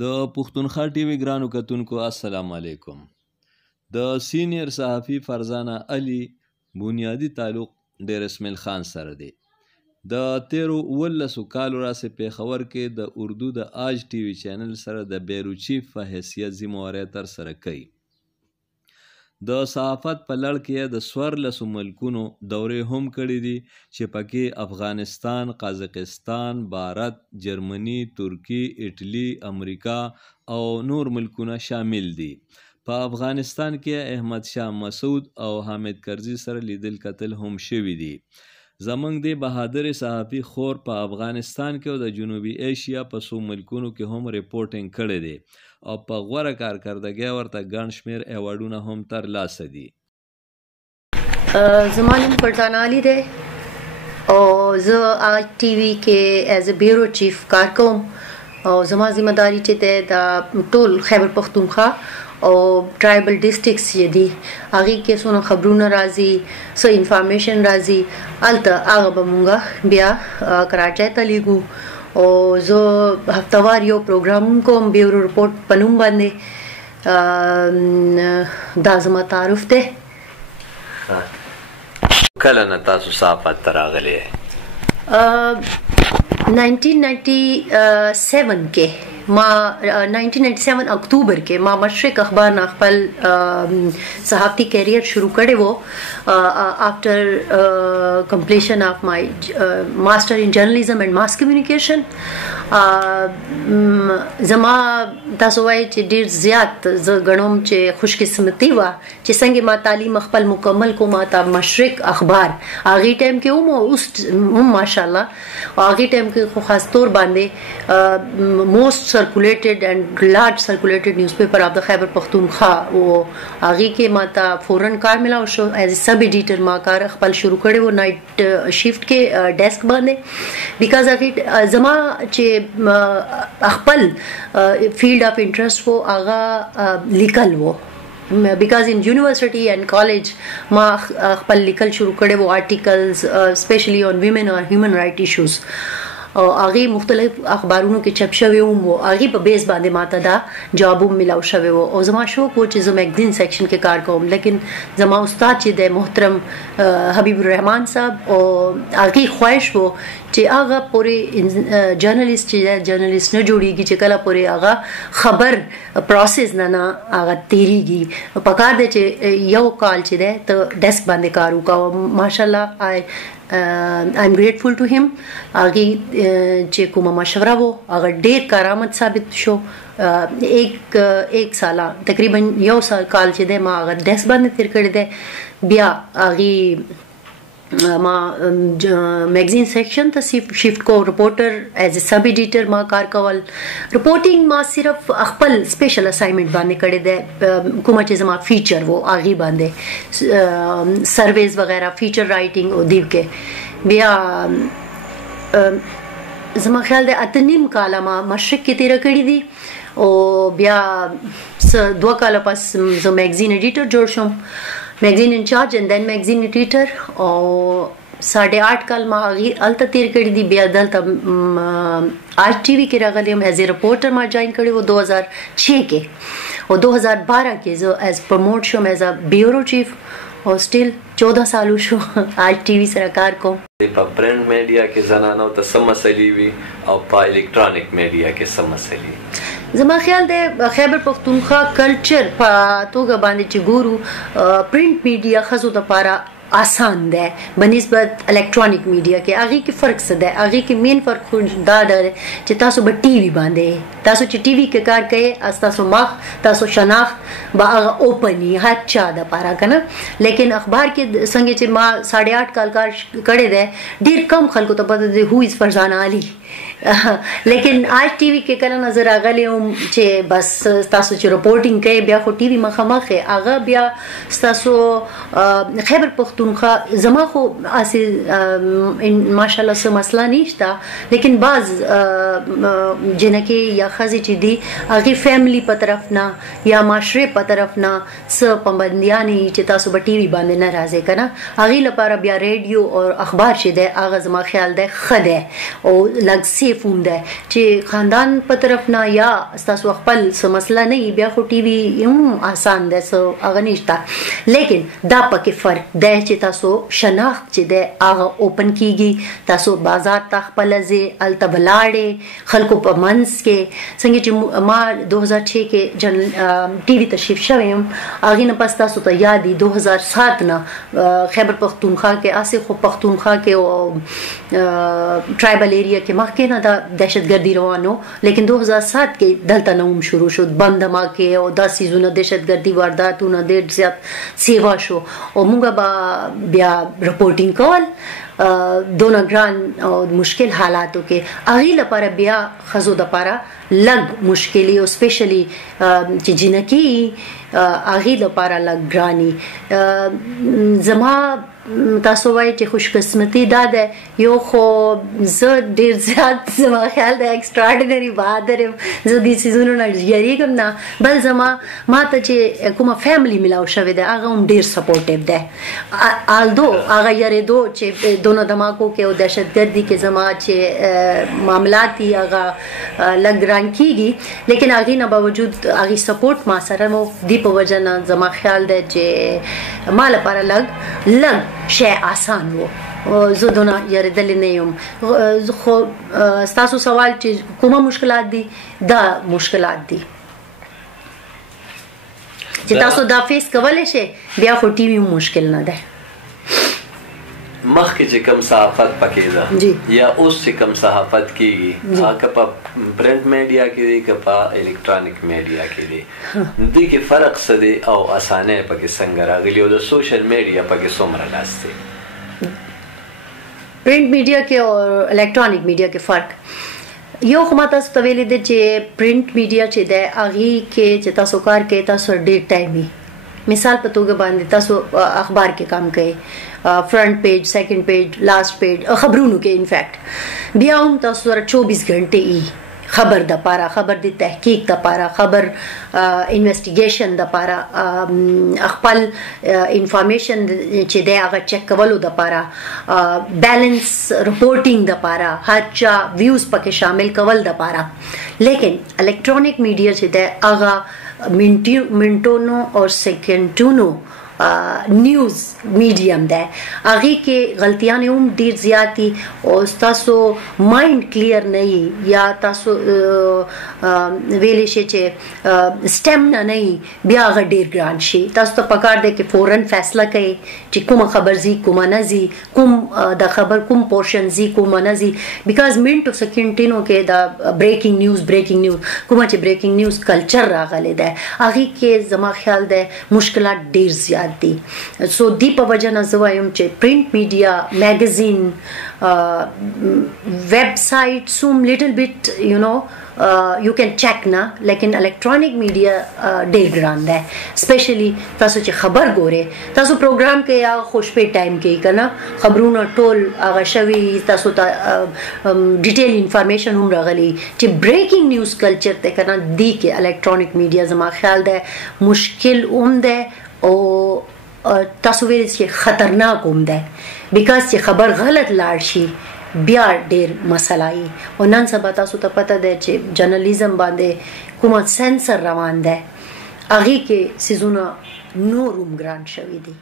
د پښتونخوا ټي وي ګرانو کتونکو السلام علیکم. د سینیر صحافي فرزانه علي بنیادی تعلق ډیر اسماعیل خان سره دی. د 13 کالو راسې پیښور کې د اردو د آج ټي وي چینل سره د بیرو چیف په حیثیت ذمہواری تر سره کوي. د صحافت په لړ کې د 14 ملکونو دورې هم کړې دي چې پکې افغانستان، قازقستان، بھارت، جرمني، ترکی، اټلی، امریکا او نور ملکونه شامل دي. په افغانستان کې احمد شاه مسعود او حامد کرزي سره لیدل کتل هم شوي دي. زمونږ د بهادر صحافي خور په افغانستان کې او د جنوبي ایشیا په څو ملکونو کې هم ریپورټینګ کړی دی او په غوره کارکردګۍ ورته ګڼ شمېر ایوارډونه هم ترلاسه دي. زما نوم فرزانه علي دی او زه آج ټي وي کې ایز ا بیورو چیف کار کوم او زما ذمہ داری چې ده د ټول خیبر پختونخوا او ټرایبل ډسټرکټس چې دي هغې کې څونه خبرونه راځي، څه انفارمیشن راځي، هلته هغه به مونږ بیا کراچۍ ته لیږو او زه هفتهوار یو پروګرام کوم بیورو رپورټ په نوم باندې. دا زما تعارف دی. کله نه تاسو صحافت ته راغلی؟ 1997 کې ما 1997 اکتوبر کې ما مشرق اخبار نه خپل صحافتی کیریئر شروع کړی وو after completion of my master in journalism and mass communication. زما تاسو وایي چې ډیر زیات زه ګڼم چې خوش قسمتي وه چې څنګه ما تعلیم خپل مکمل کوم تا مشرق اخبار هغې ټایم کې هم اوس هم ماشاءالله هغې ټایم کې خو خاص طور باندې most circulated and large circulated newspaper of the Khyber Pakhtunkhwa او هغې کې ما ته فورن کار ملاو شو ایز سب ایډیټر ما کار خپل شروع کړی و نایټ شیفټ کې ډیسک باندې بیکاز اف زما چې خپل فیلډ اف انټرست وو هغه لیکل وو because in university and college ما خپل لیکل شروع کړی وو articles especially on women or human rights issues او هغې مختلف اخبارونو کې چپ شوی هم و هغې په بیس باندې ماته دا جاب هم ملاو شوی و او زما شوق و چې زه میګزین سیکشن کې کار کوم لیکن زما استاد چې د محترم حبیب الرحمن صاحب او هغې خواهش و چې هغه پورې جرنلست چې جرنلست نه جوړیږي چې کله پورې هغه خبر پروسس نه هغه تیریږي پکار دی چې یو کال چې دی ته ډیسک باندې کار وکړه. ماشاءالله I'm grateful to him. هغې چې کومه مشوره وو هغه ډېر کارآمد ثابت شو. ایک ساله تقریبا یو سال کال چې دی ما هغه ډیسک باندې تیر کړی دی. بیا هغې ما میگزین سیکشن ته شفت کو رپورټر ایز ا سب ایډیټر ما کار کول. رپورټینګ ما صرف خپل سپیشل اساینمنټ باندې کړی دی کومه چې زما فیچر وو هغې باندې سرویز وغیرہ فیچر رائټینګ او دیو کې. بیا زما خیال دی 8.5 کاله ما مشرق کې تیره کړي دي او بیا 2 کاله پس زه میگزین ایډیټر جوړ شوم میگزین انچارج اینڈ دین میگزین ایډیټر او 8.5 کال ما هلته تیر کړي دي. بیا دلته آج ټي وي کې راغلی یم ایز ا رپورټر ما جوین کړی و 2006 کې او 2012 کې زه ایز پروموټ شوم ایز ا بیورو چیف او سټیل 14 سال شو آج ټي وي سره کار کوم. په پرنټ میډیا کې زنانو ته څه مسلې وي او په الکترونیک میډیا کې څه مسلې؟ زما خیال دی خیبر پختونخوا کلچر په توګه باندې چې ګورو پرنټ میډیا ښځو دپاره آسان دی بنسبت الکترونیک میډیا کې. هغې کې فرق څه دی؟ هغې کې مین فرق خو دا دی چې تاسو به ټي وي باندې تاسو چې ټي وي کې کار کوئ تاسو مخ تاسو شناخت به هغه اوپن وي هر چا دپاره که نه. لیکن اخبار کې څنګه چې ما 8.5 کال کار کړی دی ډېر کم خلکو ته پته دی هو از فرزانه علي لیکن آج ټي وي کې کله نظر راغلی یم چې بس تاسو چې رپورټینګ کوئ بیا خو ټي وي مخامخ هغه بیا ستاسو خیبر پختونخوا زما خو هسې ماشاءالله څه مسله نشته لیکن بعض جنکې یا ښځې چې دي هغې فیملی په طرف نه یا معاشرې په طرف نه څه پابندیانې چې تاسو به ټي وي باندې نه راځئ که نه هغې لپاره بیا ریډیو او اخبار چې دی هغه زما خیال دی ښه دی او لږ سیف هم ده چې خاندان په طرف نه یا تاسو خپل څه مسله نه بیا خو ټي وي هم آسان ده څه هغه نشته لیکن دا پکې فرق ده چې تاسو شناخت چې ده هغه اوپن کیږي تاسو بازار ته خپل ځې هلته ولاړې خلکو په منځ کې څنګه چې ما 2006 کې ټي وي تشریف شوی یم هغې نه پس تاسو ته یاد دي 2007 نه خیبر پختونخوا کې آصف پختونخوا کې او ټرایبل ایریا کې مخکې نه دا دهشتګردي روانو لیکن 2007 کې دلته نه هم شروع شو بند دماکې او دا سیزونه دهشتګردي وارداتونه ډېر زیات سیوا شو او موږ به بیا رپورټینګ کول دونه ګران او مشکل حالاتو کې هغې لپاره بیا ښځو دپاره لږ مشکلي او سپیشلی چې جنکي هغې لپاره لږ ګراني زما تاسو وایي چې خوشقسمتي دا ده یو خو زه ډېر زیات زما خیال ده ایکسټراډینري بهادر یم زه دې څیزونو نه یریږم نه بل زما ما ته چې کومه فیملی میلاو شوې ده هغه هم ډېر سپورټیو ده آلدو هغه یریدو چې دونه دماکو کې او دهشتګردي کې زما چې معاملات دي هغه لږ ګران کېږي لیکن هغې نه باوجود هغې سپورټ ما سره مو دې په وجه نه زما خیال ده چې ما لپاره لږ شی آسان وو زه دونه یریدلې نه یم خو ستاسو سوال چې کومه مشکلات دي دا مشکلات دي چې تاسو دا فیس کولی شئ بیا خو ټي وي مشکل نه ده مخکې چې کوم صحافت پکې ده یا اوس چې کوم صحافت کېږي هغه په پرنټ میډیا کې دی که په الکترونیک میډیا کې دی دې کې فرق څه دی او اسانۍ پکې څنګه راغلي او د سوشل میډیا پکې څومره لاس دی پرنټ میډیا کې او الکترونیک میډیا کې فرق یو خو ما تاسو ته ویلي دی چې پرنټ میډیا چې دی هغې کې چې تاسو کار کوئ تاسو ډېر ټایم وي مثال په توګه باندې تاسو اخبار کې کام کوئ فرنٹ پیج سیکنڈ پیج لاسٹ پیج خبرونو کې انفیکٹ بیا هم تاسو سره 24 غنټې ای خبر د پاره خبر د تحقیق د پاره خبر انویسټیګیشن د پاره خپل انفارمیشن چې د هغه چک کولو د پاره بیلنس رپورټینګ د پاره هڅه ویوز پکې شامل کول د پاره لیکن الکترونیک میډیا چې د هغه منټونو او سیکنډونو نیوز میډیم ده هغې کې غلطیانې هم ډېر زیات دي او ستاسو مایند کلیر نه وي یا تاسو ویلی شئ چې سټیمنا نه وي بیا هغه ډېر ګران شي تاسو ته پکار دی چې فورن فیصله کوئ چې کومه خبر ځي کومه نه ځي کوم د خبر کوم پورشن ځي کومه نه ځي بیکاز منټو سیکنډونو کې د بریکینګ نیوز کومه چې بریکینګ نیوز کلچر راغلی دی هغې کې زما خیال دی مشکلات ډېر زیات دي سو دی په وجه نه زه وایم چې پرنٹ میډیا میګزین ویب سایټس هم لیټل بیٹ یو نو یو کین چیک نه لیکن الکترونیک میډیا ډېر ګران دی سپیشلی تاسو چې خبر ګورئ تاسو پروګرام کې یا خوشپې ټایم کې که نه خبرونه ټول هغه شوي تاسو ته ډیټیل انفارمیشن هم راغلی چې بریکینګ نیوز کلچر دی که نه دی کې الکترونیک میډیا زما خیال دی مشکل هم دی او تاسو ویل چې خطرناک هم دی بیکاز چې خبر غلط لاړ شي بیا ډېر مسله وي او نن سبا تاسو ته پته دی چې جرنالیزم باندې کومه سینسر روان دی هغې کې څیزونه نور هم ګران شوي دي